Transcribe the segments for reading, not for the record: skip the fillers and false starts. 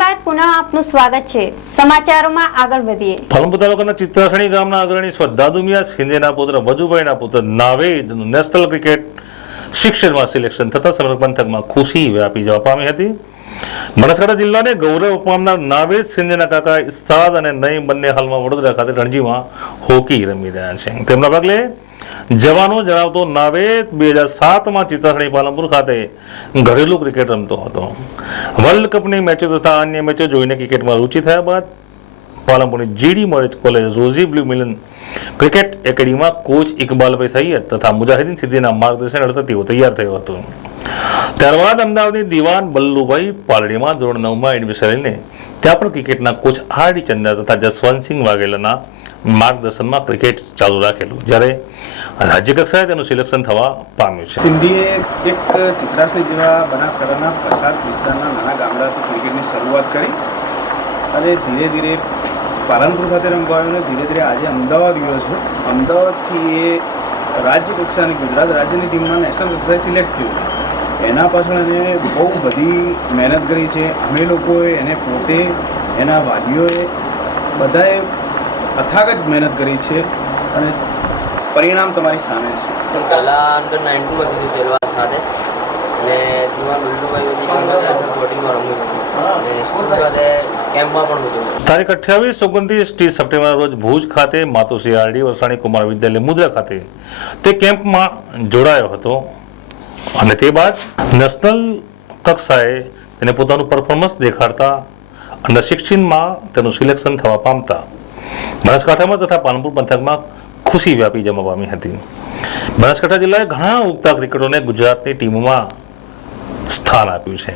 બાદ પુનઃ આપનું સ્વાગત છે। સમાચારોમાં આગળ વધીએ। પાલનપુર તાલુકાના ચિત્રાસણી ગામના અગ્રણી શ્રદ્ધાદુમિયા સિંધેના પુત્ર વજુભાઈના પુત્ર નાવેદનું નેશનલ ક્રિકેટ શિક્ષણમાં સિલેક્શન થતા સમગ્ર પંથકમાં ખુશી વ્યાપી જવા પામી હતી। બનાસકાંઠા જિલ્લાને ગૌરવ પામનાર નાવેદ સિંધેના કાકા ઇસ્તાદ અને નઈમ બંને હાલમાં વડોદરા ખાતે રણજીમાં હોકી રમી રહ્યા છે। તેમના પગલે જવાનો જણાવતો નાવેદ 2007માં ચિત્રાસણી પાલનપુર ખાતે ઘરેલું ક્રિકેટ રમતો હતો। વર્લ્ડ કપની મેચો તથા અન્ય મેચો જોઈને ક્રિકેટમાં રુચિ થયા બાદ પાલનપુરની જીડી મોરેજ કોલેજ રોઝી બ્લુ મિલન ક્રિકેટ એકેડમીમાં કોચ ઇકબાલભાઈ સૈયદ તથા મુજાહિદીન સિદ્દીના માર્ગદર્શન હેઠળ તેઓ તૈયાર થયો હતો। ત્યારબાદ અમદાવાદની દિવાન બલ્લુભાઈ પાલડીમાં ધોરણ 9માં એડમિશન લઈને ત્યાં પણ ક્રિકેટના કોચ આરડી ચંદ્ર તથા જસવંતસિંહ વાઘેલાના માર્ગદર્શનમાં ક્રિકેટ ચાલુ રાખેલું, જ્યારે રાજ્ય કક્ષાએ તેનું સિલેક્શન થવા પામ્યું છે। સિંધીએ એક ચિત્રાસણી જેવા બનાસકાંઠાના પ્રખ્યાત વિસ્તારના નાના ગામડાથી ક્રિકેટની શરૂઆત કરી અને ધીરે ધીરે પાલનપુર ખાતે રમવા આવ્યો અને ધીરે ધીરે આજે અમદાવાદ ગયો છે। અમદાવાદથી એ રાજ્ય કક્ષાની ગુજરાત રાજ્યની ટીમમાં નેશનલ કક્ષાએ સિલેક્ટ થયું। એના પાછળ એને બહુ બધી મહેનત કરી છે। અમે લોકોએ એને પોતે, એના વાલીઓએ બધાએ અથાગ જ મહેનત કરી છે અને પરિણામ તમારી સામે છે। પહેલાં અંડર 19માં કીધું સેલવા સાથે અને દિવાન બલ્લુભાઈ બધી અંડર 14માં રમવું અને સ્કૂલ ખાતે કેમ્પમાં પણ બધું। તારીખ 28, 29, 30 સપ્ટેમ્બર રોજ ભુજ ખાતે માતુશ્રી આરડી વરસાણી કુમાર વિદ્યાલય મુદ્રા ખાતે તે કેમ્પમાં જોડાયો હતો અને તે બાદ નેશનલ કક્ષાએ તેને પોતાનું પરફોર્મન્સ દેખાડતા અંડર 16માં તેનું સિલેક્શન થવા પામતા બનાસકાંઠામાં તથા પાલનપુર પંથકમાં ખુશી વ્યાપી જવા પામી હતી। બનાસકાંઠા જિલ્લાએ ઘણા ઉગતા ક્રિકેટરોને ગુજરાતની ટીમમાં સ્થાન આપ્યું છે।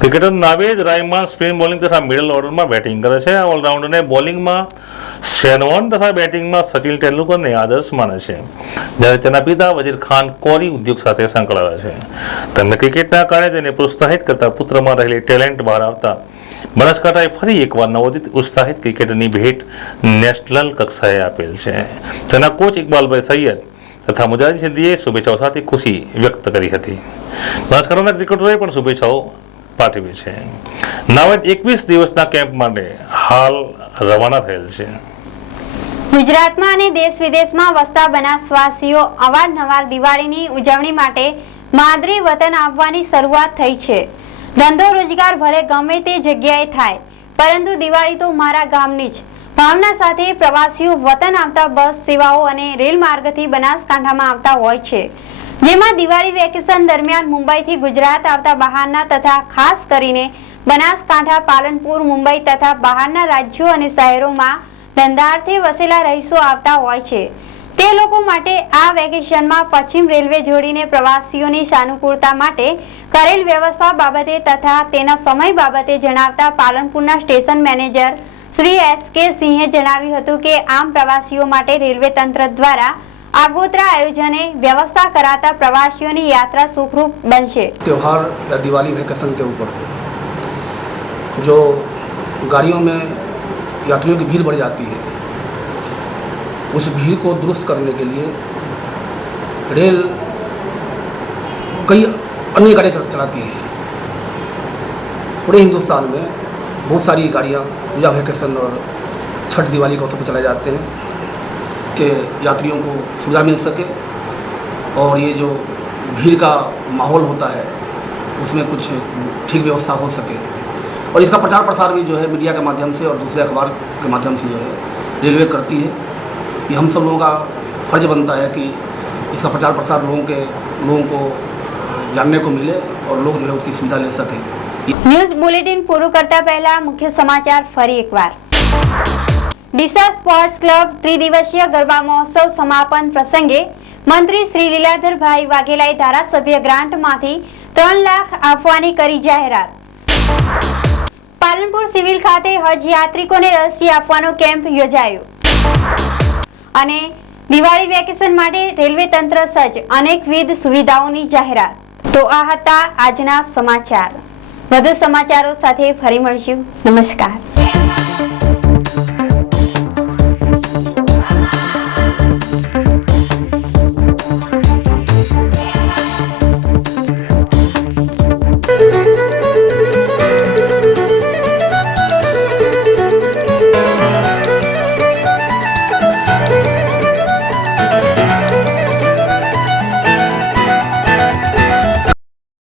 ક્રિકેટર નાવેદ રાયમાન સ્પિન બોલિંગ તથા મિડલ ઓર્ડરમાં બેટિંગ કરે છે। આ ઓલરાઉન્ડરને બોલિંગમાં શેનવોન તથા બેટિંગમાં સચિન તેંડુલકરને આદર્શ માને છે, જ્યારે તેના પિતા વજીર ખાન કોરી ઉદ્યોગ સાથે સંકળાયેલા છે। તેમને ક્રિકેટના કારણે તેને પ્રોત્સાહિત કરતા પુત્રમાં રહેલી ટેલેન્ટ બહાર આવતા બનાસકાંઠાએ ફરી એકવાર નવોદિત ઉત્સાહિત ક્રિકેટરની ભેટ નેશનલ કક્ષાએ આપેલ છે। તેના કોચ ઇકબાલભાઈ સૈયદ તથા મુજાહિદીન સિદ્દીએ શુભેચ્છાઓ સાથે ખુશી વ્યક્ત કરી હતી। બનાસકાંઠાના ક્રિકેટરોએ પણ શુભેચ્છાઓ પાઠવી છે। નાવેદ 21 દિવસના કેમ્પ માટે હાલ રવાના થયેલ છે। ગુજરાતમાં અને દેશ વિદેશમાં વસતા બનાસવાસીઓ અવારનવાર દિવાળીની ઉજવણી માટે માદરે વતન આવવાની શરૂઆત થઈ છે। ધંધો રોજગાર ભલે ગમે તે જગ્યાએ થાય, પરંતુ દિવાળી તો મારા ગામની જ ભાવના સાથે પ્રવાસીઓ વતન આવતા બસ સેવાઓ અને રેલ માર્ગથી બનાસકાંઠામાં આવતા હોય છે, જેમાં દિવાળી વેકેશન દરમિયાન મુંબઈથી ગુજરાત આવતા બહારના તથા ખાસ કરીને બનાસકાંઠા, પાલનપુર, મુંબઈ તથા બહારના રાજ્યો અને શહેરોમાં ધંધાર્થે વસેલા રહીશો આવતા હોય છે। તે લોકો માટે આ વેકેશનમાં પશ્ચિમ રેલવે જોડીને પ્રવાસીઓની સાનુકૂળતા માટે કરેલ વ્યવસ્થા બાબતે તથા તેના સમય બાબતે જણાવતા પાલનપુરના સ્ટેશન મેનેજર શ્રી એસ.કે. સિંહે જણાવ્યું હતું કે આમ પ્રવાસીઓ માટે રેલવે તંત્ર દ્વારા આગોતરા આયોજને व्यवस्था कराता प्रवासियों की यात्रा सुखरूप बनશે। त्यौहार या दिवाली वेकेशन के ऊपर जो गाड़ियों में यात्रियों की भीड़ बढ़ जाती है, उस भीड़ को दुरुस्त करने के लिए रेल कई अन्य गाड़ियाँ चलाती है। पूरे हिंदुस्तान में बहुत सारी गाड़ियाँ पूजा वेकेशन और छठ दिवाली के अवसर पर चलाए जाते हैं कि यात्रियों को सुविधा मिल सके और ये जो भीड़ का माहौल होता है उसमें कुछ ठीक व्यवस्था हो सके। और इसका प्रचार प्रसार भी जो है मीडिया के माध्यम से और दूसरे अखबार के माध्यम से जो है रेलवे करती है। ये हम सब लोगों का फर्ज बनता है कि इसका प्रचार प्रसार लोगों को जानने को मिले और लोग जो है उसकी सुविधा ले सकें। न्यूज बुलेटिन पूरु करता पहला मुख्य समाचार फरी एक बार। ડીસા સ્પોર્ટ્સ ક્લબ ત્રિદિવસીય ગરબા મહોત્સવ સમાપન પ્રસંગે મંત્રી શ્રી લીલાધરભાઈ વાઘેલાએ ધારાસભ્ય ગ્રાન્ટમાંથી 3 લાખ આપવાની કરી જાહેરાત। પાલનપુર સિવિલ ખાતે હજ યાત્રિકોને રસી આપવાનો કેમ્પ યોજાયો અને દિવાળી વેકેશન માટે રેલવે તંત્ર સજ્જ, અનેકવિધ સુવિધાઓની જાહેરાત। તો આ હતા આજના સમાચાર। વધુ સમાચારો સાથે ફરી મળીશું। નમસ્કાર।